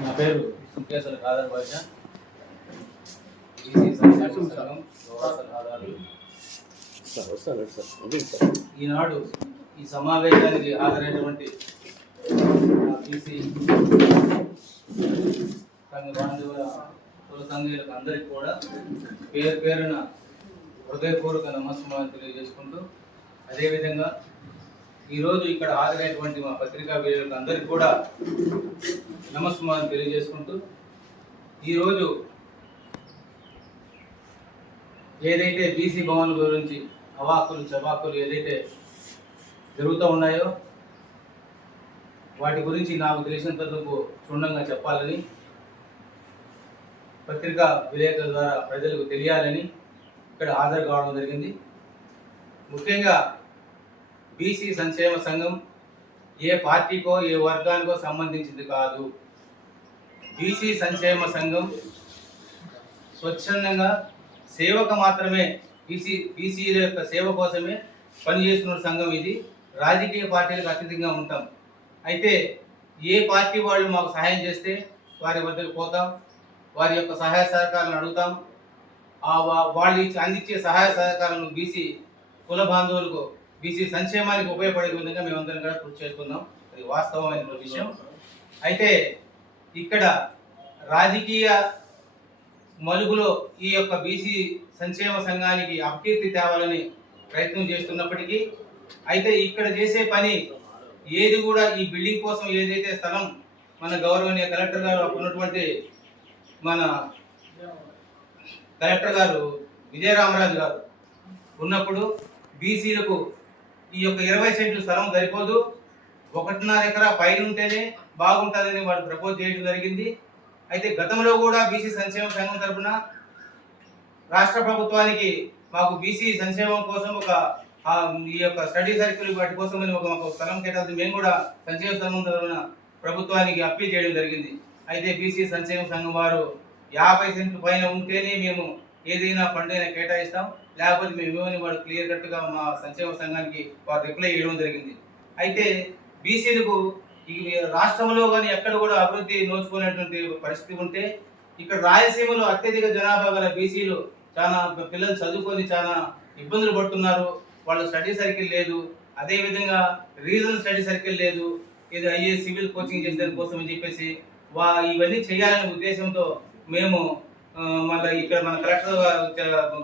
నా పేరు సుకేశ్వర ఖాదర్ భాష, బీసీ సంక్షేమ సంఘం గౌరవ సలహాదారు. ఈనాడు ఈ సమావేశానికి హాజరైనటువంటి బీసీ సంఘ బాంధవుల కుల సంఘీయులకు అందరికీ కూడా పేరు పేరున హృదయపూర్వక నమస్కారం తెలియజేసుకుంటూ, అదేవిధంగా ఈరోజు ఇక్కడ హాజరైనటువంటి మా పత్రికా విలేకరులకు అందరికీ కూడా నమస్కారం తెలియజేసుకుంటూ, ఈరోజు ఏదైతే బీసీ భవన్ గురించి అవాకులు చవాకులు ఏదైతే జరుగుతూ ఉన్నాయో వాటి గురించి నాకు తెలిసినంతవరకు క్షుణ్ణంగా చెప్పాలని, పత్రికా విలేకరుల ద్వారా ప్రజలకు తెలియాలని ఇక్కడ హాజరు కావడం జరిగింది. ముఖ్యంగా బీసీ సంక్షేమ సంఘం ఏ పార్టీకో ఏ వర్గానికో సంబంధించింది కాదు. బీసీ సంక్షేమ సంఘం స్వచ్ఛందంగా సేవకు మాత్రమే, బీసీల యొక్క సేవ కోసమే పనిచేస్తున్న సంఘం ఇది. రాజకీయ పార్టీలకు అతీతంగా ఉంటాం. అయితే ఏ పార్టీ వాళ్ళు మాకు సహాయం చేస్తే వారి వద్దకు పోతాం, వారి యొక్క సహాయ సహకారాలను అడుగుతాం. వాళ్ళు అందించే సహాయ సహకారాలను బీసీ కుల బాంధవులకు, బీసీ సంక్షేమానికి ఉపయోగపడే విధంగా మేమందరం కూడా కృషి చేసుకుందాం. అది వాస్తవమైన విషయం. అయితే ఇక్కడ రాజకీయ మలుగులో ఈ యొక్క బీసీ సంక్షేమ సంఘానికి అపకీర్తి తేవాలని ప్రయత్నం చేస్తున్నప్పటికీ, అయితే ఇక్కడ చేసే పని ఏది కూడా ఈ బిల్డింగ్ కోసం ఏదైతే స్థలం మన గౌరవనీయ కలెక్టర్ గారు ఉన్నటువంటి మన కలెక్టర్ గారు విజయరామరాజు గారు ఉన్నప్పుడు బీసీలకు ఈ యొక్క 20 సెంట్లు స్థలం సరిపోదు, 1.5 ఎకరా పైన ఉంటేనే బాగుంటుందని వాళ్ళు ప్రపోజ్ చేయడం జరిగింది. అయితే గతంలో కూడా బీసీ సంక్షేమ సంఘం తరఫున రాష్ట్ర ప్రభుత్వానికి మాకు బీసీ సంక్షేమం కోసం ఈ యొక్క స్టడీ సర్కిల్ వాటి కోసం ఒక స్థలం కేటాయించి మేము కూడా సంక్షేమ సంఘం తరఫున ప్రభుత్వానికి అప్పీల్ చేయడం జరిగింది. అయితే బీసీ సంక్షేమ సంఘం వారు 50 సెంట్లు పైన ఉంటేనే మేము ఏదైనా ఫండ్ అయినా కేటాయిస్తాం, లేకపోతే మేము ఏమని వాడు క్లియర్ కట్గా మా సంక్షేమ సంఘానికి వారు రిప్లై చేయడం జరిగింది. అయితే బీసీలకు ఈ రాష్ట్రంలో కానీ ఎక్కడ కూడా అభివృద్ధి నోచుకునేటువంటి పరిస్థితి ఉంటే, ఇక్కడ రాయలసీమలో అత్యధిక జనాభా గల బీసీలు చాలా పిల్లలు చదువుకొని చాలా ఇబ్బందులు పడుతున్నారు. వాళ్ళు స్టడీ సర్కిల్ లేదు, అదేవిధంగా రీజనల్ స్టడీ సర్కిల్ లేదు, ఇది అయ్యే సివిల్ కోచింగ్ చేసేదాని కోసం అని చెప్పేసి ఇవన్నీ చేయాలనే ఉద్దేశంతో మేము మళ్ళీ ఇక్కడ మన కలెక్టర్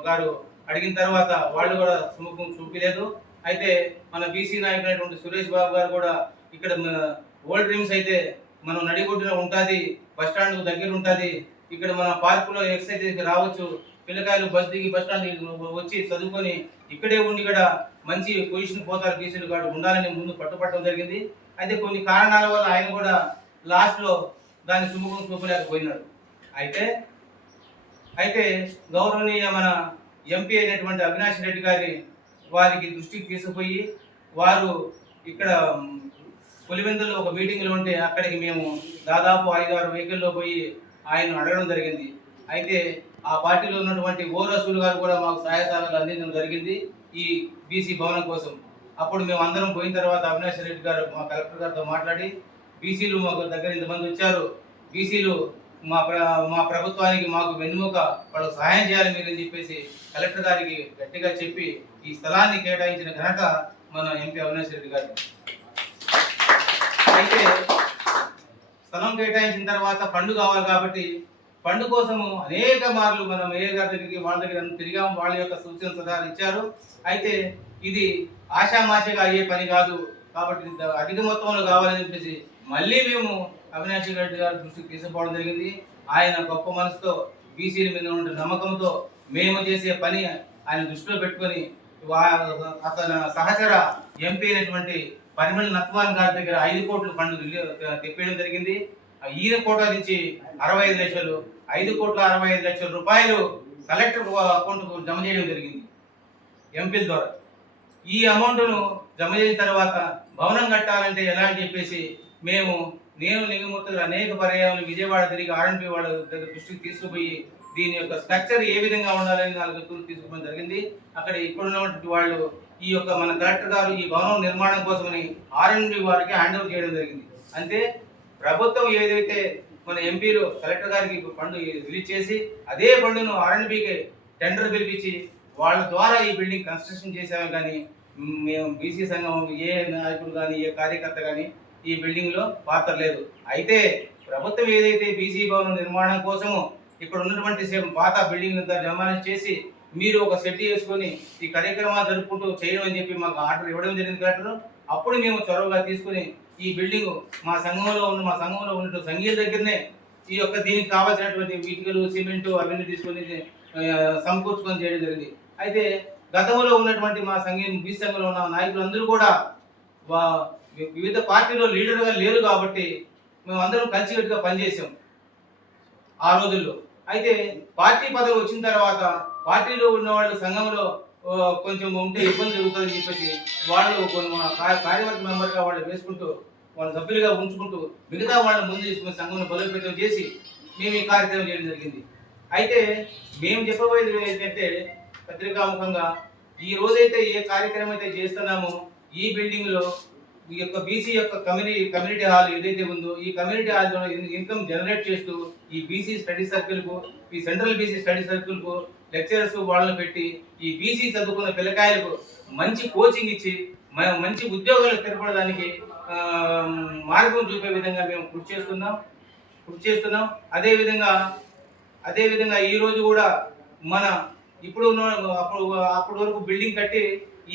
గారు అడిగిన తర్వాత వాళ్ళు కూడా సుముఖం చూపించలేదు. అయితే మన బీసీ నాయకుడైనటువంటి సురేష్ బాబు గారు కూడా ఇక్కడ ఓల్డ్ డ్రీమ్స్ అయితే మనం నడిగొడ్డున ఉంటుంది, బస్ స్టాండ్కు దగ్గర ఉంటుంది, ఇక్కడ మన పార్కులో ఎక్సర్సైజ్ రావచ్చు, పిల్లకాయలు బస్ దిగి బస్ స్టాండ్ వచ్చి చదువుకొని ఇక్కడే ఉండి ఇక్కడ మంచి పొజిషన్ పోతారు బీసీలు కాదు ఉండాలని ముందు పట్టుపట్టడం జరిగింది. అయితే కొన్ని కారణాల వల్ల ఆయన కూడా లాస్ట్లో దాన్ని సుముఖం చూపలేకపోయినాడు. అయితే గౌరవనీయ మన ఎంపీ అయినటువంటి అవినాష్ రెడ్డి గారి వారికి దృష్టికి తీసుకుపోయి వారు ఇక్కడ పులివెందులో ఒక మీటింగ్లో ఉంటే అక్కడికి మేము దాదాపు 5-6 వెహికల్లో పోయి ఆయన అడగడం జరిగింది. అయితే ఆ పార్టీలో ఉన్నటువంటి ఓరసూలు గారు కూడా మాకు సహాయ సహకారాలు అందించడం జరిగింది ఈ బీసీ భవనం కోసం. అప్పుడు మేము అందరం పోయిన తర్వాత అవినాష్ రెడ్డి గారు మా కలెక్టర్ గారితో మాట్లాడి, బీసీలు మాకు దగ్గర ఇంతమంది వచ్చారు, బీసీలు మా ప్రభుత్వానికి మాకు వెన్నుముక, వాళ్ళకు సహాయం చేయాలి మీరు అని చెప్పేసి కలెక్టర్ గారికి గట్టిగా చెప్పి ఈ స్థలాన్ని కేటాయించిన ఘనత మన ఎంపీ అవినాష్ రెడ్డి గారు. అయితే స్థలం కేటాయించిన తర్వాత ఫండ్ కావాలి కాబట్టి ఫండ్ కోసము అనేక మార్లు మన మేయర్ గారి దగ్గరికి వాళ్ళ దగ్గర తిరిగాము, వాళ్ళ యొక్క సూచన సలహాలు ఇచ్చారు. అయితే ఇది ఆషామాషిగా అయ్యే పని కాదు కాబట్టి అధిక మొత్తంలో కావాలని చెప్పేసి మళ్ళీ మేము అవినాష్ రెడ్డి గారి దృష్టికి తీసుకుపోవడం జరిగింది. ఆయన గొప్ప మనసుతో బీసీల మీద ఉన్న నమ్మకంతో మేము చేసే పని ఆయన దృష్టిలో పెట్టుకొని అతని సహచర ఎంపీ అయినటువంటి పరిమళ నత్వాన్ గారి దగ్గర 5 కోట్ల ఫండ్ తెప్పేయడం జరిగింది. ఈయన కోటా నుంచి 65 లక్షలు, 5,65 లక్షల రూపాయలు కలెక్టర్ అకౌంట్కు జమ చేయడం జరిగింది ఎంపీల ద్వారా. ఈ అమౌంట్ను జమ చేసిన తర్వాత భవనం కట్టాలంటే ఎలా అని చెప్పేసి నేను లింగమూర్తి అనేక పర్యాయాలు విజయవాడ తిరిగి ఆర్ఎన్పి వాళ్ళ దగ్గర దృష్టికి తీసుకుపోయి దీని యొక్క స్ట్రక్చర్ ఏ విధంగా ఉండాలని 4 తూర్లు తీసుకోవడం జరిగింది. అక్కడ ఇప్పుడున్నటువంటి వాళ్ళు ఈ యొక్క మన కలెక్టర్ గారు ఈ భవనం నిర్మాణం కోసమని ఆర్ఎన్బి వారికి హ్యాండ్ ఓవర్ చేయడం జరిగింది. అంటే ప్రభుత్వం ఏదైతే మన ఎంపీలు కలెక్టర్ గారికి ఫండ్ రిలీజ్ చేసి అదే ఫండ్ను ఆర్ఎండ్బికి టెండర్ పిలిపించి వాళ్ళ ద్వారా ఈ బిల్డింగ్ కన్స్ట్రక్షన్ చేసాము. కానీ మేము బీసీ సంఘం ఏ నాయకులు కానీ ఏ కార్యకర్త కానీ ఈ బిల్డింగ్లో పాత్ర లేదు. అయితే ప్రభుత్వం ఏదైతే బీసీ భవనం నిర్మాణం కోసము ఇక్కడ ఉన్నటువంటి పాత బిల్డింగ్ నిర్మాణం చేసి మీరు ఒక సెట్ చేసుకొని ఈ కార్యక్రమాలు జరుపుకుంటూ చేయడం అని చెప్పి మాకు ఆర్డర్ ఇవ్వడం జరిగింది కలెక్టర్. అప్పుడు మేము చొరవగా తీసుకుని ఈ బిల్డింగ్ మా సంఘంలో ఉన్నట్టు సంఘీయుల దగ్గరనే ఈ యొక్క దీనికి కావాల్సినటువంటి ఇటుకలు సిమెంటు అవన్నీ తీసుకొని సమకూర్చుకొని చేయడం జరిగింది. అయితే గతంలో ఉన్నటువంటి మా బీసీ సంఘంలో ఉన్న నాయకులందరూ కూడా వివిధ పార్టీలో లీడర్గా లేరు కాబట్టి మేము అందరం కలిసికట్టుగా పనిచేసాం ఆ రోజుల్లో. అయితే పార్టీ పదవి వచ్చిన తర్వాత పార్టీలో ఉన్న వాళ్ళు సంఘంలో కొంచెం ఉంటే ఇబ్బంది జరుగుతుందని చెప్పేసి వాళ్ళు కార్యవర్గ మెంబర్గా వాళ్ళు వేసుకుంటూ వాళ్ళ సభ్యులుగా ఉంచుకుంటూ మిగతా వాళ్ళని ముందు తీసుకుని సంఘంలో బలోపేతం చేసి మేము ఈ కార్యక్రమం చేయడం జరిగింది. అయితే మేము చెప్పబోయేది ఏంటంటే పత్రికాముఖంగా ఈ రోజైతే ఏ కార్యక్రమం అయితే చేస్తున్నామో ఈ బిల్డింగ్లో ఈ యొక్క బీసీ యొక్క కమ్యూనిటీ హాల్ ఏదైతే ఉందో ఈ కమ్యూనిటీ హాల్లో ఇన్కమ్ జనరేట్ చేస్తూ ఈ బీసీ స్టడీ సర్కిల్కు ఈ సెంట్రల్ బీసీ స్టడీ సర్కిల్కు లెక్చరర్స్ వాళ్ళని పెట్టి ఈ బీసీ చదువుకున్న పిల్లకాయలకు మంచి కోచింగ్ ఇచ్చి మంచి ఉద్యోగాలు స్థిరపడడానికి మార్గం చూపే విధంగా మేము కృషి చేస్తున్నాం. అదేవిధంగా ఈరోజు కూడా మన ఇప్పుడు అప్పటి వరకు బిల్డింగ్ కట్టి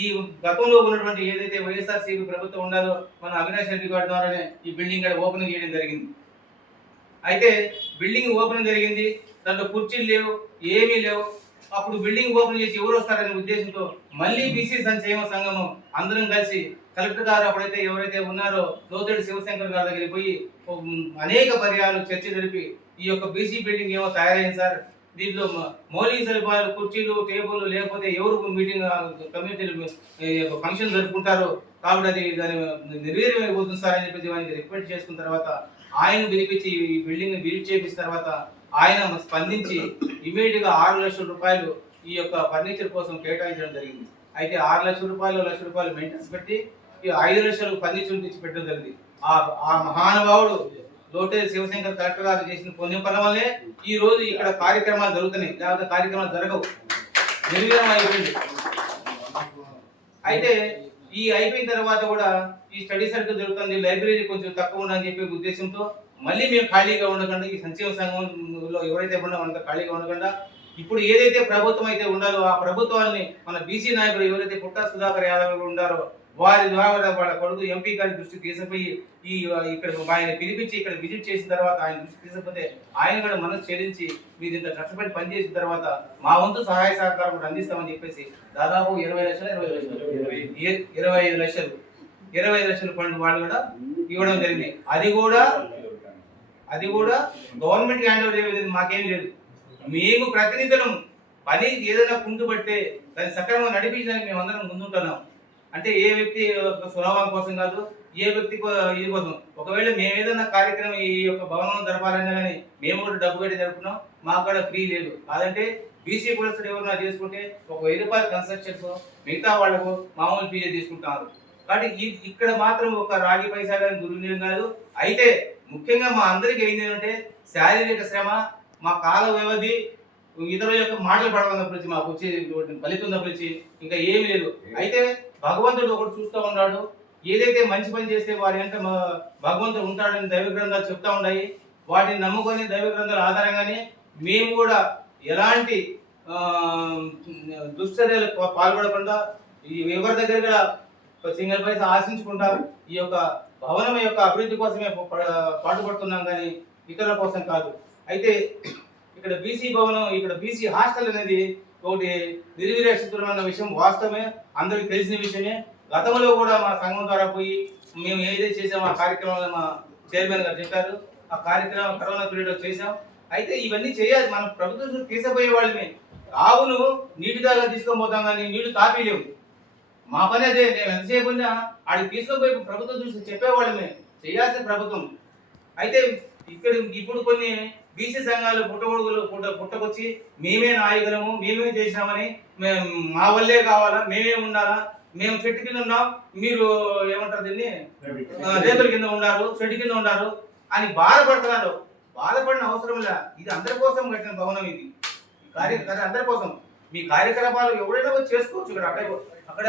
ఈ గతంలో ఉన్నటువంటి ఏదైతే వైఎస్ఆర్సీపీ ప్రభుత్వం ఉండాలో మన అవినాష్ రెడ్డి గారి ద్వారానే ఈ బిల్డింగ్ ఓపెనింగ్ చేయడం జరిగింది. అయితే బిల్డింగ్ ఓపెనింగ్ జరిగింది, దాంట్లో కుర్చీలు లేవు, ఏమీ లేవు. అప్పుడు బిల్డింగ్ ఓపెన్ చేసి ఎవరు వస్తారనే ఉద్దేశంతో మళ్ళీ బీసీ సంక్షేమ సంఘము అందరం కలిసి కలెక్టర్ గారు అప్పుడైతే ఎవరైతే ఉన్నారో లోతేడి శివశంకర్ గారి దగ్గరికి పోయి అనేక పర్యాలు చర్చ జరిపి ఈ యొక్క బీసీ బిల్డింగ్ ఏమో తయారైంది సార్, దీంట్లో మౌలిక సదుపాయాలు కుర్చీలు టేబుల్ లేకపోతే ఎవరు మీటింగ్ కమ్యూనిటీలు ఫంక్షన్ జరుపుకుంటారు కాబట్టి అది దాని నిర్వీర్యమైపోతుంది సార్ అని చెప్పేసి ఆయనకి రిక్వెస్ట్ చేసుకున్న తర్వాత ఆయన పిలిపించి ఈ బిల్డింగ్ విజిట్ చేపించిన తర్వాత ఆయన స్పందించి ఇమీడియట్గా 6 లక్షల రూపాయలు ఈ యొక్క ఫర్నిచర్ కోసం కేటాయించడం జరిగింది. అయితే 6 లక్షల రూపాయలు మెయింటెనెన్స్ పెట్టి ఈ 5 లక్షలు ఫర్నిచర్ తెచ్చి పెట్టడం జరిగింది. ఆ మహానుభావుడు లోటేరి శివశంకర్ కలెక్టర్ గారు చేసిన పుణ్యం పరం వల్లే ఈ రోజు ఇక్కడ కార్యక్రమాలు జరుగుతున్నాయి, లేకపోతే కార్యక్రమాలు జరగవు, నిర్వీర్యం అయిపోయింది. అయితే ఈ అయిపోయిన తర్వాత కూడా ఈ స్టడీ సర్కిల్ జరుగుతుంది, లైబ్రరీ కొంచెం తక్కువ ఉండని చెప్పే ఉద్దేశంతో మళ్ళీ మేము ఖాళీగా ఉండకుండా ఈ సంక్షేమ సంఘంలో ఎవరైతే ఉన్నారో అంత ఖాళీగా ఉండకుండా ఇప్పుడు ఏదైతే ప్రభుత్వం అయితే ఉండాలో ఆ ప్రభుత్వాన్ని మన బీసీ నాయకులు ఎవరైతే పుట్టా సుధాకర్ యాదవ్ ఉండారో వారి ద్వారా వాళ్ళ కొడుకు ఎంపీ గారి దృష్టికి తీసుకుపోయి ఇక్కడ ఆయన పిలిపించి ఇక్కడ విజిట్ చేసిన తర్వాత ఆయన దృష్టికి తీసుకుపోతే ఆయన కూడా మనసు చెల్లించి మీరు ఇంత కష్టపడి పనిచేసిన తర్వాత మా వంతు సహాయ సహకారం కూడా అందిస్తామని చెప్పేసి దాదాపు 25 లక్షలు ఫండ్ వాళ్ళు కూడా ఇవ్వడం జరిగింది. అది కూడా గవర్నమెంట్ హ్యాండ్ ఓవర్ చేయలేదు, మాకేం లేదు. మేము ప్రతినిధులం పని ఏదైనా కుంటుపడితే దాన్ని సక్రమంగా నడిపించడానికి మేము అందరం ముందుంటున్నాం. అంటే ఏ వ్యక్తి స్వలాభం కోసం కాదు, ఏ వ్యక్తి ఇది కోసం. ఒకవేళ మేము ఏదైనా కార్యక్రమం ఈ యొక్క భవనం జరపాలన్నా కానీ మేము కూడా డబ్బు పెట్టి జరుపుకున్నాం, మాకు కూడా ఫ్రీ లేదు. కాదంటే బీసీ కులస్తులు ఎవరైనా చేసుకుంటే ఒక 1000 రూపాయల కన్స్ట్రక్షన్స్ మిగతా వాళ్ళకు మామూలు ఫీజు తీసుకుంటున్నారు. కాబట్టి ఇక్కడ మాత్రం ఒక రాగి పైసా కానీ దుర్వినియోగం కాదు. అయితే ముఖ్యంగా మా అందరికీ ఏంటంటే శారీరక శ్రమ, మా కాల వ్యవధి, ఇతరుల యొక్క మాటలు పడవన్నప్పటి మాకు వచ్చే ఫలితం తప్పించి ఇంకా ఏమీ లేదు. అయితే భగవంతుడు ఒకటి చూస్తూ ఉన్నాడు, ఏదైతే మంచి పని చేస్తే వారి అంటే భగవంతుడు ఉంటాడని దైవ గ్రంథాలు చెప్తా ఉన్నాయి. వాటిని నమ్ముకొని దైవ గ్రంథాల ఆధారంగానే మేము కూడా ఎలాంటి దుశ్చర్యలకు పాల్పడకుండా ఎవరి దగ్గర సింగిల్ పైసా ఆశించుకుంటారు ఈ యొక్క భవనం యొక్క అభివృద్ధి కోసమే పాటుపడుతున్నాం కానీ ఇతరుల కోసం కాదు. అయితే ఇక్కడ బీసీ భవనం, ఇక్కడ బీసీ హాస్టల్ అనేది ఒకటి నిర్వీర్యస్తున్న విషయం వాస్తవమే, అందరికీ తెలిసిన విషయమే. గతంలో కూడా మా సంఘం ద్వారా పోయి మేము ఏదైతే చేసామో ఆ కార్యక్రమాలు మా చైర్మన్ గారు చెప్పారు. ఆ కార్యక్రమం కరోనా పీరియడ్లో చేసాం. అయితే ఇవన్నీ చేయాలి, మనం ప్రభుత్వం తీసుకుపోయే వాళ్ళని. ఆవును నీటి దాకా తీసుకొని పోతాం కానీ నీళ్లు తాపేయలేవు. మా పని అదే, మేము ఎంతసేపు ఉన్నా ఆడికి తీసుకుపోయి ప్రభుత్వం చూసి చెప్పేవాళ్ళమే, చేయాల్సిన ప్రభుత్వం. అయితే ఇప్పుడు కొన్ని బీసీ సంఘాలు పుట్టకొచ్చి మేమే నాయకులము, మేమే చేసినామని, మా వల్లే కావాలా, మేమే ఉండాలా, మేము చెట్టు కింద ఉన్నాం, మీరు ఏమంటారు దీన్ని రేతుల కింద ఉన్నారు, చెట్టు కింద ఉన్నారు అని బాధపడుతున్నారు. బాధపడిన అవసరం లే. ఇది అందరి కోసం కట్టిన భవనం. ఇది కార్యక్రమం అందరి కోసం. మీ కార్యకలాపాలు ఎవరైనా వచ్చి చేసుకోవచ్చు. ఇక్కడ అక్కడ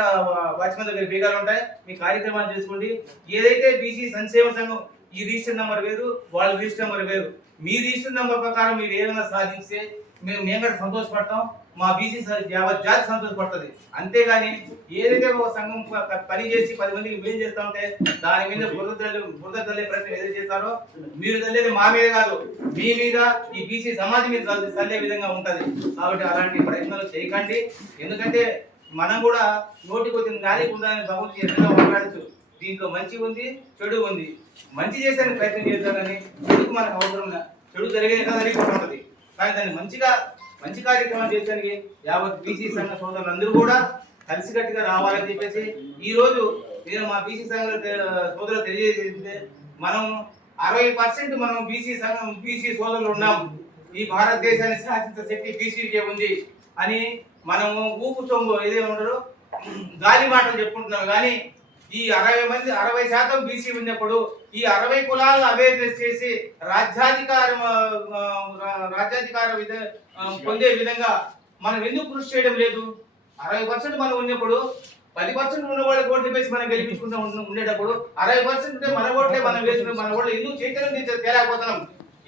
వాచ్మెన్ దగ్గర బీగాలు ఉంటాయి. మీ కార్యక్రమాలు చేసుకోండి. ఏదైతే బీసీ సంక్షేమ సంఘం ఈ రిజిస్టర్ నెంబర్ వేరు, వాళ్ళ రిజిస్టర్ నెంబర్ వేరు. మీ రిజిస్టర్ నెంబర్ ప్రకారం మీరు ఏదైనా సాధిస్తే మేము కూడా సంతోషపడతాం. మా బీసీ యావత్ జాతి సంతోషపడుతుంది. అంతేగాని ఏదైతే ఒక సంఘం పని చేసి 10 మందికి మేలు చేస్తా ఉంటే దాని మీద బురద తల్లే ప్రయత్నం ఏదైతే చేస్తారో మీరు తల్లేది మా మీద కాదు, మీ మీద, ఈ బీసీ సమాజం మీద తల్లే విధంగా ఉంటది. కాబట్టి అలాంటి ప్రయత్నాలు చేయకండి. ఎందుకంటే మనం కూడా నోటికి వచ్చిన గాలికి ఉందని భగవంతుడు ఏదైనా మాట్లాడచ్చు. దీంట్లో మంచి ఉంది, చెడు ఉంది. మంచి చేసేందుకు ప్రయత్నం చేద్దామని చెడుకు మనకు అవసరం లేదు. చెడు జరిగేది కదా ఉంటుంది. కానీ దాన్ని మంచి కార్యక్రమం చేసేందుకు యావత్ బీసీ సంఘ సోదరులందరూ కూడా కలిసికట్టుగా రావాలని చెప్పేసి ఈ రోజు నేను మా బీసీ సంఘ సోదరులు తెలియజేస్తే మనం 60% మనం బీసీ సోదరులు ఉన్నాం. ఈ భారతదేశాన్ని శాసించే శక్తి బీసీకే ఉంది అని మనము ఊపు సొమ్ము ఏదేమంటారో గాలి మాటలు చెప్పుకుంటున్నాం. కానీ ఈ 60% బీసీ ఉన్నప్పుడు ఈ 60 కులాలను అవేర్నెస్ చేసి రాజ్యాధికారం పొందే విధంగా మనం ఎందుకు కృషి చేయడం లేదు? 60% మనం ఉన్నప్పుడు 10% ఉన్న వాళ్ళ ఓట్లు వేసి మనం గెలిపించుకుంటూ ఉండేటప్పుడు 60% ఉంటే మన ఓట్లే మనం వేసుకుని మన ఓట్లు ఎందుకు చైతన్యం తేలేకపోతున్నాం?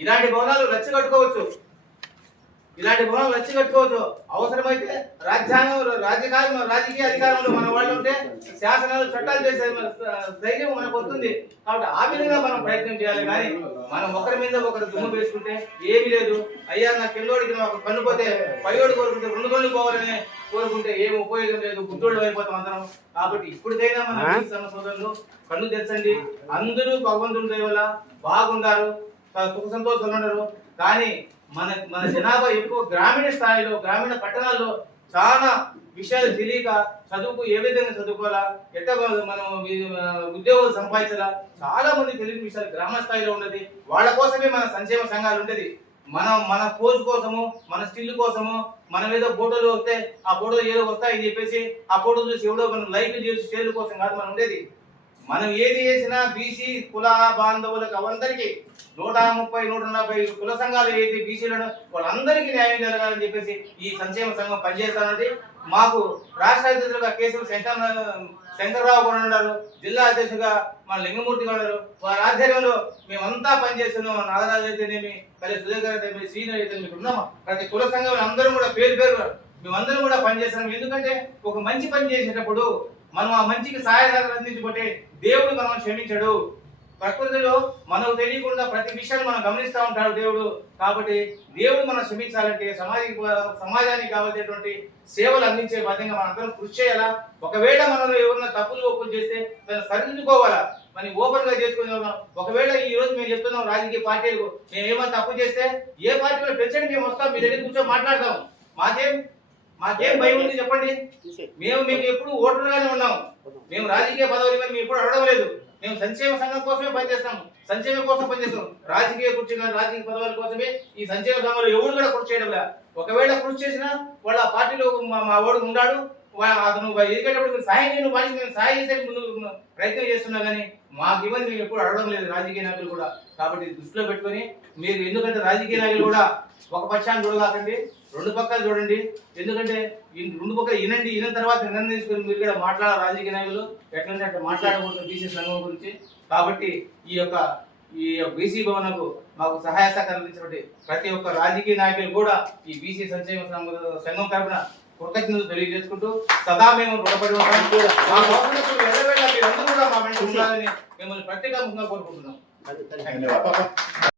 ఇలాంటి భవనాలు రచ్చగట్టుకోవచ్చు. అవసరమైతే రాజకీయ అధికారంలో మన వాళ్ళు ఉంటే శాసనాలు చట్టాలు చేసే ధైర్యం మనకు వస్తుంది. కాబట్టి ఆ విధంగా మనం ప్రయత్నం చేయాలి. కానీ మనం ఒకరి మీద ఒకరు దుమ్ము వేసుకుంటే ఏమీ లేదు. అయ్యా నా కిందోడికి ఒక కన్ను పోతే పైయోడు కోరుకుంటే 2 కళ్ళు పోవాలని కోరుకుంటే ఏం ఉపయోగం లేదు. గుడ్డోళ్ళు అయిపోతాం అందరం. కాబట్టి ఇప్పటికైనా మన సోదరులు కన్ను తెచ్చండి. అందరూ భగవంతుడి దయ వల్ల బాగుంటారు, సుఖ సంతోషాలు ఉండరు. కానీ మన జనాభా ఎక్కువ గ్రామీణ స్థాయిలో, గ్రామీణ పట్టణాల్లో చాలా విషయాలు తెలియక చదువుకు ఏ విధంగా చదువుకోవాలా, ఎట్లా మనం ఉద్యోగాలు సంపాదించాలా చాలా మంది తెలియని విషయాలు గ్రామ స్థాయిలో ఉన్నది. వాళ్ళ కోసమే మన సంక్షేమ సంఘాలు ఉండేది. మన పోజు కోసము, మన స్టిల్ కోసము, మనం ఏదో ఫోటోలు వస్తే ఆ ఫోటోలు ఏదో వస్తాయని చెప్పేసి ఆ ఫోటోలు చూసి ఎవడో మనం లైక్ చేసి షేర్ల కోసం కాదు మనం ఉండేది. మనం ఏది చేసినా బీసీ కుల బాంధవులకు అందరికీ 130-140 కుల సంఘాలు ఏది బీసీలను వాళ్ళందరికీ న్యాయం జరగాలని చెప్పేసి ఈ సంక్షేమ సంఘం పనిచేస్తున్నది. మాకు రాష్ట్ర అధ్యక్షులుగా కేశవ శంకర్రావు కూడా ఉన్నారు, జిల్లా అధ్యక్షులుగా మన లింగమూర్తి కూడా ఉన్నారు. వారి ఆధ్వర్యంలో మేమంతా పనిచేస్తున్నాం. నాగరాజు అయితేనేమి, కళ్యాణ్ సుధీర్ అయితే, శ్రీను అయితే మీకు ఉన్నాము. ప్రతి కుల సంఘం అందరం కూడా పేరు మేమందరం కూడా పనిచేస్తున్నాం. ఎందుకంటే ఒక మంచి పని చేసేటప్పుడు మనం ఆ మంచికి సహాయదారులు అందించబట్టే దేవుడు మనం క్షమించడు. ప్రకృతిలో మనకు తెలియకుండా ప్రతి విషయాన్ని మనం గమనిస్తూ ఉంటాడు దేవుడు. కాబట్టి దేవుడు మనం క్షమించాలంటే సమాజానికి కావాల్సినటువంటి సేవలు అందించే విధంగా మనం అందరం కృషి చేయాలా. ఒకవేళ మనం ఎవరైనా తప్పులు ఒప్పులు చేస్తే దాన్ని సరిదిద్దుకోవాలా. మనం ఓపెన్ గా చేసుకుని ఒకవేళ ఈ రోజు మేము చెప్తున్నాం రాజకీయ పార్టీలు మేము ఏమైనా తప్పు చేస్తే ఏ పార్టీలో పెంచండి, మేము వస్తాం, మీ దగ్గర కూర్చొని మాట్లాడతాం. మాకేం భయం ఉంది చెప్పండి? మేము ఎప్పుడు ఓటర్గానే ఉన్నాం. మేము రాజకీయ పదవులు మేము ఎప్పుడు అడగడం లేదు. మేము సంక్షేమ సంఘం కోసమే పనిచేస్తాం, సంక్షేమం కోసం పనిచేస్తాం. రాజకీయ రాజకీయ పదవుల కోసమే ఈ సంక్షేమ సంఘంలో ఎవరు కూడా కృషి చేయడం లేదు. ఒకవేళ కృషి చేసినా వాళ్ళ పార్టీలో మా ఓడు ఉన్నాడు, అతను ఎదిగేటప్పుడు సాయం చేయను వాడికి మేము సాయం చేసే ముందు ప్రయత్నం చేస్తున్నా. కానీ మాకు ఇవ్వని మేము ఎప్పుడు అడగడం లేదు రాజకీయ నాయకులు కూడా. కాబట్టి దృష్టిలో పెట్టుకొని మీరు, ఎందుకంటే రాజకీయ నాయకులు కూడా ఒక పక్షాన్ని చూడగాకండి, 2 పక్కలు చూడండి. ఎందుకంటే 2 పక్కలు విన్న తర్వాత నిర్ణయం తీసుకొని మీరు కూడా మాట్లాడాలి. రాజకీయ నాయకులు ఎట్లంటే అట్లా మాట్లాడకూడదు బీసీ సంఘం గురించి. కాబట్టి ఈ బీసీ భవనకు మాకు సహాయ సహకారం అందించినటువంటి ప్రతి ఒక్క రాజకీయ నాయకులు కూడా ఈ బీసీ సంక్షేమ సంఘం తరఫున కృతజ్ఞతలు తెలియజేసుకుంటూ సదా మేము రుణపడి ఉంటాం. మీరందరూ కూడా మా వెంట ఉండాలని మిమ్మల్ని ప్రత్యేకంగా కోరుకుంటున్నాం.